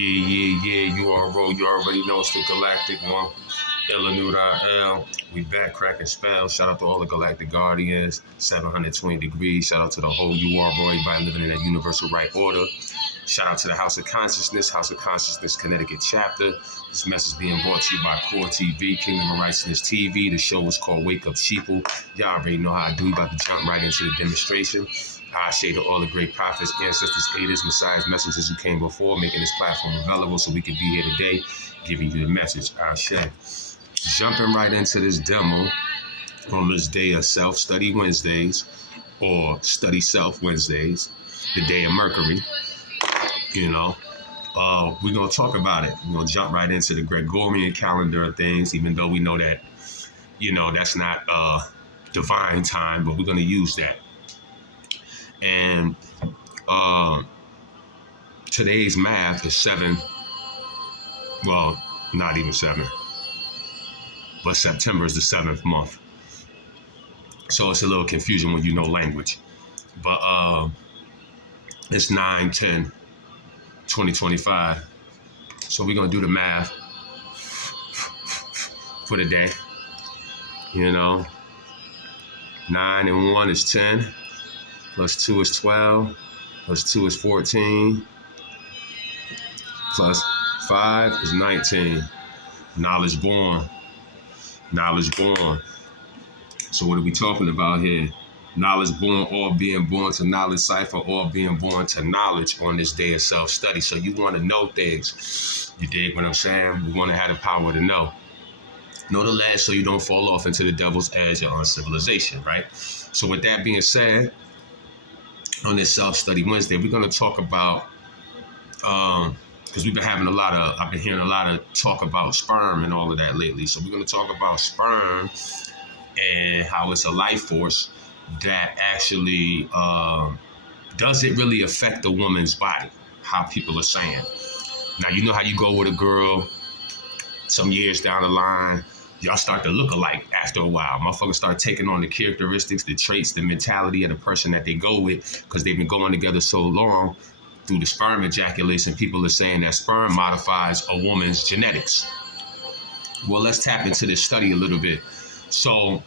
Yeah. You already know it's the Galactic One. L. We back cracking spells. Shout out to all the Galactic Guardians. 720 degrees. Shout out to the whole UR Roy by living in that universal right order. Shout out to the House of Consciousness, Connecticut chapter. This message being brought to you by K.O.R TV, Kingdom of Righteousness TV. The show is called Wake Up Sheeple. Y'all already know how I do. We about to jump right into the demonstration. I say to all the great prophets, ancestors, aiders, messiahs, messengers who came before, making this platform available so we could be here today, giving you the message. I say, jumping right into this demo on this day of Self-Study Wednesdays, or Study Self Wednesdays, the day of Mercury. We're going to talk about it. We're going to jump right into the Gregorian calendar of things, even though we know that, that's not divine time, but we're going to use that. And today's math is 7. Well, not even 7. But September is the 7th month. So it's a little confusing when you know language. But it's 9/10/2025. So we're going to do the math for the day. 9 and 1 is 10. Plus 2 is 12. Plus 2 is 14. Plus 5 is 19. Knowledge born. So what are we talking about here? Knowledge born, all being born to knowledge cipher, all being born to knowledge on this day of self-study. So you want to know things. You dig what I'm saying? We want to have the power to know. Know the last so you don't fall off into the devil's edge of uncivilization, right? So with that being said, on this Self-Study Wednesday, we're going to talk about, because I've been hearing a lot of talk about sperm and all of that lately. So we're going to talk about sperm and how it's a life force that actually, does it really affect the woman's body? How people are saying. Now, you know how you go with a girl some years down the line, y'all start to look alike after a while. Motherfuckers start taking on the characteristics, the traits, the mentality of the person that they go with because they've been going together so long through the sperm ejaculation. People are saying that sperm modifies a woman's genetics. Well, let's tap into this study a little bit. So,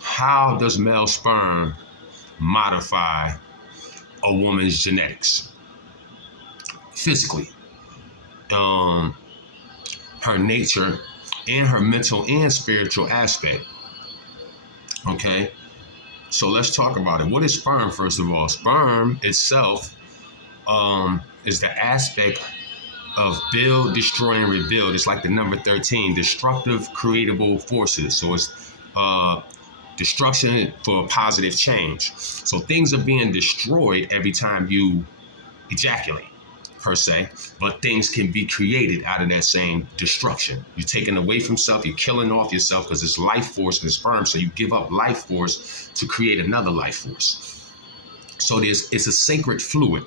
how does male sperm modify a woman's genetics? Physically. Her nature and her mental and spiritual aspect. Okay? So let's talk about it. What is sperm, first of all? Sperm itself is the aspect of build, destroy, and rebuild. It's like the number 13, destructive, creatable forces. So it's destruction for positive change. So things are being destroyed every time you ejaculate, per se, but things can be created out of that same destruction. You're taking away from self, you're killing off yourself because it's life force in sperm, so you give up life force to create another life force. So it's a sacred fluid,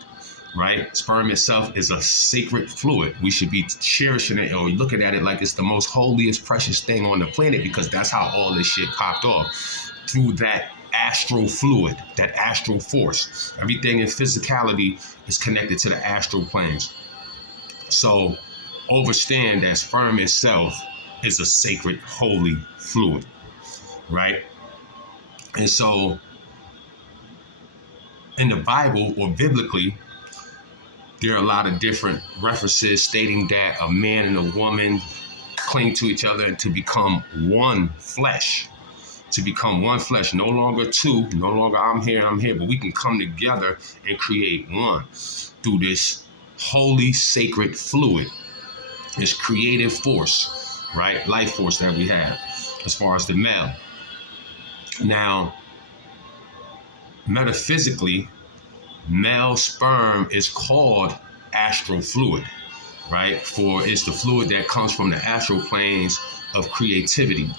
right? Sperm itself is a sacred fluid. We should be cherishing it or looking at it like it's the most holiest, precious thing on the planet because that's how all this shit popped off, through that astral fluid, that astral force. Everything in physicality is connected to the astral planes. So understand that sperm itself is a sacred, holy fluid, right? And so in the Bible or biblically, there are a lot of different references stating that a man and a woman cling to each other and to become one flesh. To become one flesh, no longer two, no longer I'm here, but we can come together and create one through this holy, sacred fluid, this creative force, right? Life force that we have as far as the male. Now, metaphysically, male sperm is called astral fluid, right? For it's the fluid that comes from the astral planes of creativity.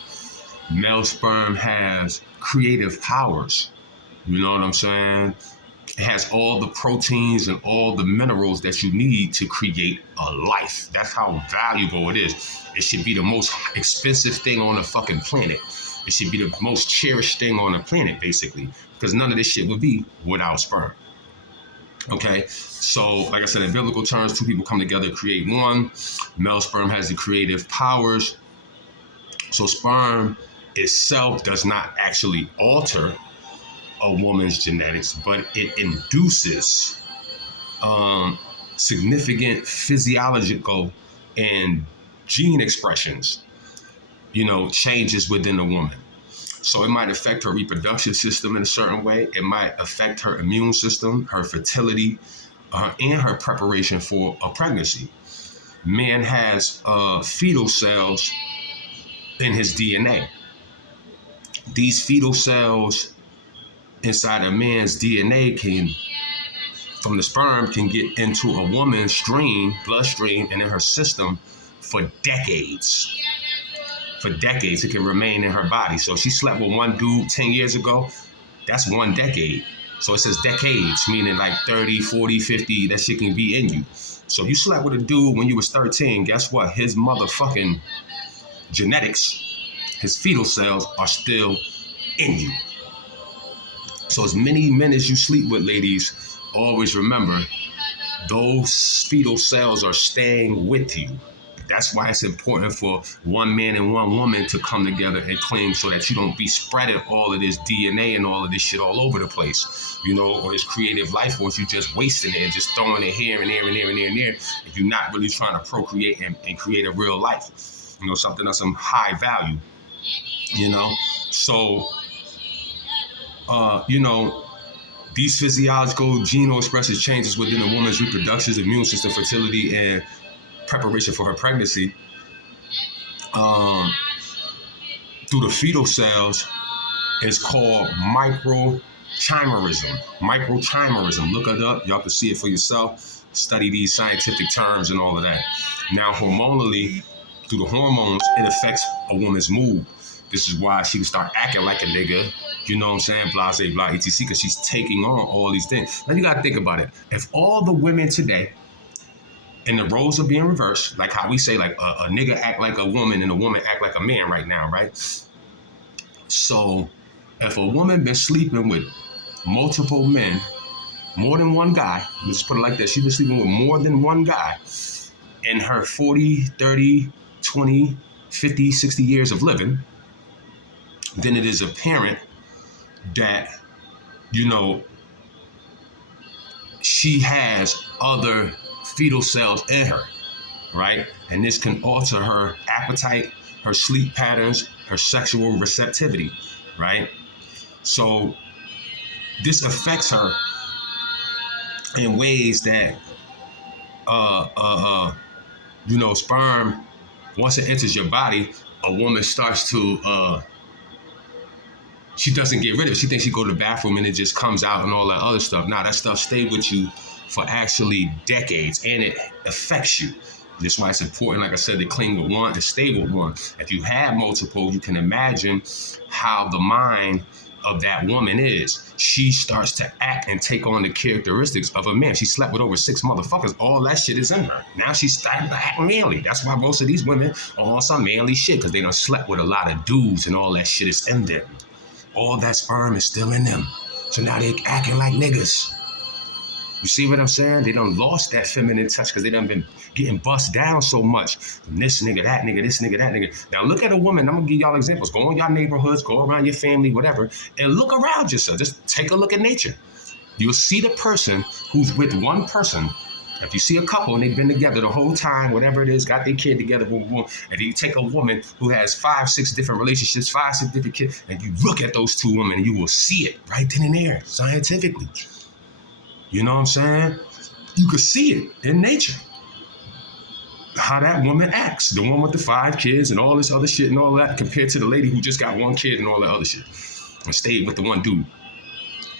Male sperm has creative powers. You know what I'm saying? It has all the proteins and all the minerals that you need to create a life. That's how valuable it is. It should be the most expensive thing on the fucking planet. It should be the most cherished thing on the planet, basically, because none of this shit would be without sperm. Okay, so like I said, in biblical terms, two people come together to create one. Male sperm has the creative powers. So sperm itself does not actually alter a woman's genetics, but it induces um, significant physiological and gene expressions, changes within a woman. So it might affect her reproductive system in a certain way. It might affect her immune system, her fertility, and her preparation for a pregnancy. Man has fetal cells in his DNA. These fetal cells inside a man's DNA from the sperm, can get into a woman's bloodstream, and in her system for decades. For decades, it can remain in her body. So if she slept with one dude 10 years ago, that's 1 decade. So it says decades, meaning like 30, 40, 50, that shit can be in you. So if you slept with a dude when you was 13, guess what? His motherfucking genetics, his fetal cells are still in you. So as many men as you sleep with, ladies, always remember, those fetal cells are staying with you. That's why it's important for one man and one woman to come together and cling, so that you don't be spreading all of this DNA and all of this shit all over the place, or this creative life force. You just wasting it and just throwing it here and there and there and there and there. If you're not really trying to procreate and create a real life, something that's some high value, So, these physiological gene-expressive changes within a woman's reproduction, immune system, fertility, and preparation for her pregnancy, through the fetal cells, is called microchimerism. Microchimerism. Look it up. Y'all can see it for yourself. Study these scientific terms and all of that. Now, hormonally, through the hormones, it affects a woman's mood. This is why she can start acting like a nigga. You know what I'm saying? Blah, say, blah, etc. Because she's taking on all these things. Now, you got to think about it. If all the women today, and the roles are being reversed, like how we say, like a nigga act like a woman and a woman act like a man right now, right? So if a woman been sleeping with multiple men, more than one guy, let's put it like that, she's been sleeping with more than one guy in her 40, 30, 20, 50, 60 years of living, then it is apparent that, she has other fetal cells in her, right? And this can alter her appetite, her sleep patterns, her sexual receptivity, right? So this affects her in ways that, sperm, once it enters your body, a woman starts to, she doesn't get rid of it. She thinks she go to the bathroom and it just comes out and all that other stuff. Now that stuff stayed with you for actually decades, and it affects you. That's why it's important, like I said, to cling with one, to stay with one. If you have multiple, you can imagine how the mind of that woman is. She starts to act and take on the characteristics of a man. She slept with over 6 motherfuckers. All that shit is in her. Now she's starting to act manly. That's why most of these women are on some manly shit, because they done slept with a lot of dudes and all that shit is in them. All that sperm is still in them. So now they acting like niggas. You see what I'm saying? They done lost that feminine touch because they done been getting bust down so much. From this nigga, that nigga, this nigga, that nigga. Now look at a woman. I'm going to give y'all examples. Go in y'all neighborhoods, go around your family, whatever, and look around yourself. Just take a look at nature. You'll see the person who's with one person. If you see a couple and they've been together the whole time, whatever it is, got their kid together, boom, boom, and you take a woman who has 5, 6 different relationships, 5, 6 different kids, and you look at those two women and you will see it right then and there, scientifically. You know what I'm saying? You could see it in nature. How that woman acts. The one with the 5 kids and all this other shit and all that, compared to the lady who just got 1 kid and all that other shit and stayed with the one dude.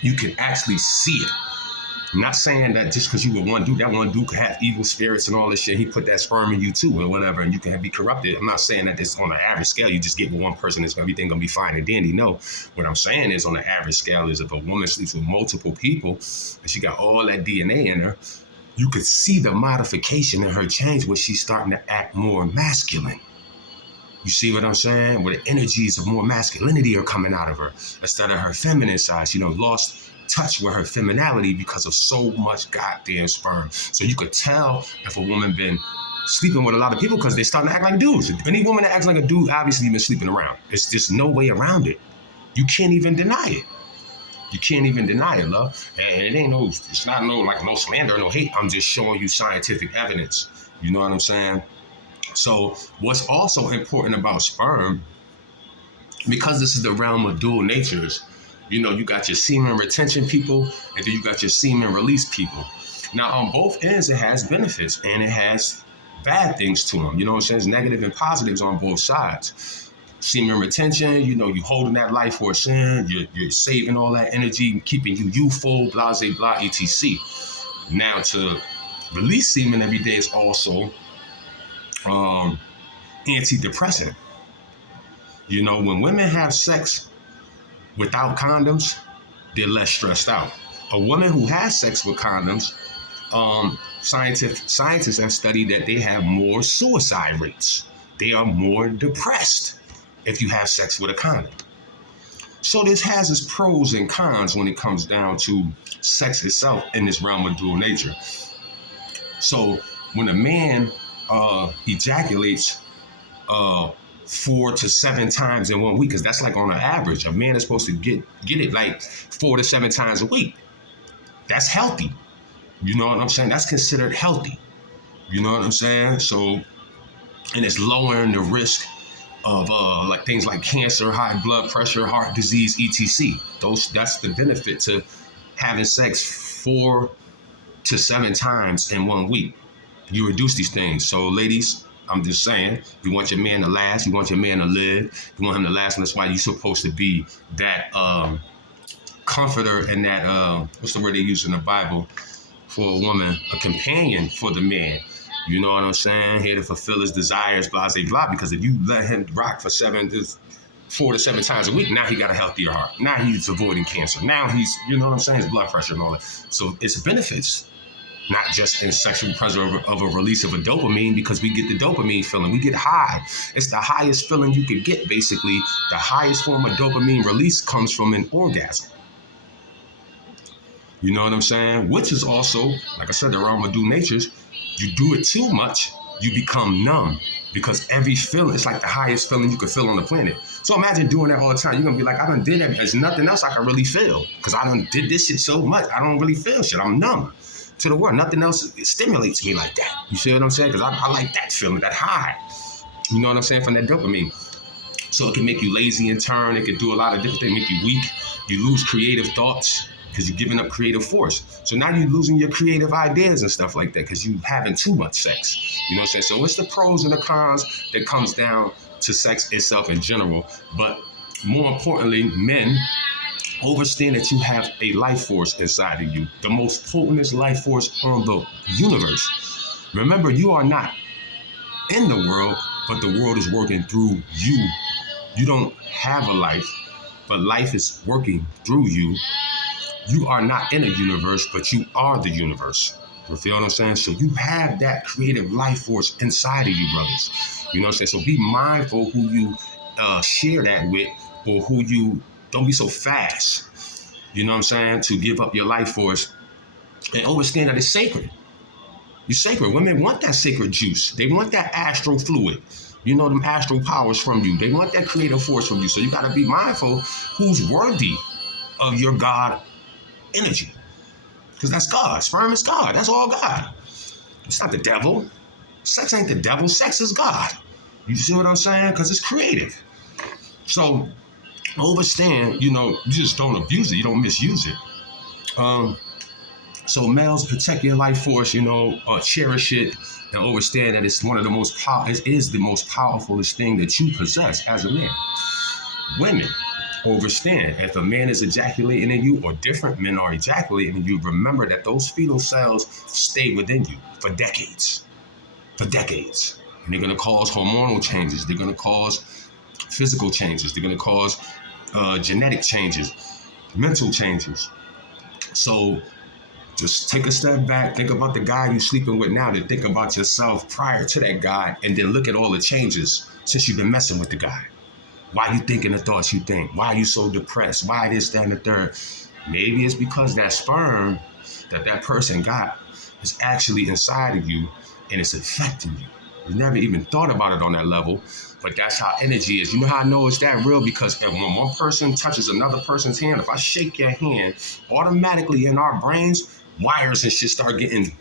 You can actually see it. I'm not saying that just because you were one dude, that one dude could have evil spirits and all this shit. He put that sperm in you too or whatever, and you can be corrupted. I'm not saying that this on an average scale, you just get with one person, everything gonna be fine and dandy. No, what I'm saying is on the average scale is if a woman sleeps with multiple people and she got all that DNA in her, you could see the modification in her change where she's starting to act more masculine. You see what I'm saying? Where the energies of more masculinity are coming out of her instead of her feminine side. She lost touch with her femininity because of so much goddamn sperm. So you could tell if a woman been sleeping with a lot of people because they starting to act like dudes. Any woman that acts like a dude obviously been sleeping around. It's just no way around it. You can't even deny it. You can't even deny it, love. And it ain't no, it's not no like no slander, no hate. I'm just showing you scientific evidence. You know what I'm saying? So what's also important about sperm, because this is the realm of dual natures, you know, you got your semen retention people, and then you got your semen release people. Now, on both ends, it has benefits, and it has bad things to them. You know what I'm saying? It's negative and positives on both sides. Semen retention, you know, you holding that life force in, you're saving all that energy, keeping you youthful, blah, blah, blah, etc. Now, to release semen every day is also antidepressant. You know, when women have sex without condoms, they're less stressed out. A woman who has sex with condoms, scientists have studied that they have more suicide rates. They are more depressed if you have sex with a condom. So this has its pros and cons when it comes down to sex itself in this realm of dual nature. So when a man ejaculates 4 to 7 times in 1 week, because that's like on an average, a man is supposed to get it like 4 to 7 times a week. That's healthy. You know what I'm saying? That's considered healthy. You know what I'm saying? So, and it's lowering the risk of like things like cancer, high blood pressure, heart disease, etc. That's the benefit to having sex 4 to 7 times in 1 week. You reduce these things. So, ladies, I'm just saying, you want your man to last, you want your man to live, you want him to last, and that's why you're supposed to be that comforter and that, what's the word they use in the Bible for a woman, a companion for the man. You know what I'm saying? Here to fulfill his desires, blah, blah, blah, because if you let him rock for 4 to 7 times a week, now he got a healthier heart. Now he's avoiding cancer. Now he's, you know what I'm saying, his blood pressure and all that. So it's benefits. Not just in sexual pleasure of a release of a dopamine, because we get the dopamine feeling. We get high. It's the highest feeling you could get, basically. The highest form of dopamine release comes from an orgasm. You know what I'm saying? Which is also, like I said, the realm of dual natures. You do it too much, you become numb. Because every feeling, it's like the highest feeling you could feel on the planet. So imagine doing that all the time. You're going to be like, I done did that. There's nothing else I can really feel. Because I done did this shit so much. I don't really feel shit. I'm numb to the world. Nothing else stimulates me like that. You see what I'm saying? Because I like that feeling, that high. You know what I'm saying? From that dopamine. So it can make you lazy in turn. It can do a lot of different things, make you weak. You lose creative thoughts because you're giving up creative force. So now you're losing your creative ideas and stuff like that because you're having too much sex. You know what I'm saying? So it's the pros and the cons that comes down to sex itself in general. But more importantly, men, understand that you have a life force inside of you, the most potentest life force on the universe. Remember, you are not in the world, but the world is working through you. You don't have a life, but life is working through you. You are not in a universe, but you are the universe. You feel what I'm saying? So you have that creative life force inside of you, brothers. You know what I'm saying? So be mindful who you share that with, or who you, don't be so fast, you know what I'm saying, to give up your life force, and understand that it's sacred. You're sacred. Women want that sacred juice. They want that astral fluid. You know, them astral powers from you. They want that creative force from you. So you got to be mindful who's worthy of your God energy. Because that's God. Sperm is God. That's all God. It's not the devil. Sex ain't the devil. Sex is God. You see what I'm saying? Because it's creative. So understand, you know, you just don't abuse it. You don't misuse it. So males, protect your life force, you know, cherish it, and understand that it's one of the most it is the most powerfulest thing that you possess as a man. Women, understand, if a man is ejaculating in you, or different men are ejaculating in you, remember that those fetal cells stay within you for decades. And they're going to cause hormonal changes. They're going to cause physical changes. They're going to cause genetic changes, mental changes. So just take a step back, think about the guy you're sleeping with now, then think about yourself prior to that guy, and then look at all the changes since you've been messing with the guy. Why you thinking the thoughts you think? Why are you so depressed? Why this, that, and the third? Maybe it's because that sperm that person got is actually inside of you and it's affecting you. You never even thought about it on that level, but that's how energy is. You know how I know it's that real? Because when one person touches another person's hand, if I shake your hand, automatically in our brains, wires and shit start getting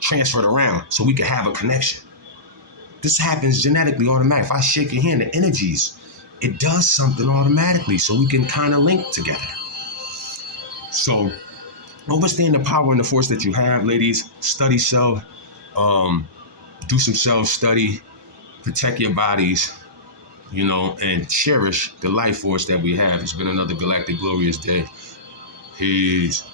transferred around so we can have a connection. This happens genetically, automatic. If I shake your hand, the energies, it does something automatically so we can kind of link together. So understand the power and the force that you have, ladies. Study self, um, do some self-study, protect your bodies, and cherish the life force that we have. It's been another galactic glorious day. Peace.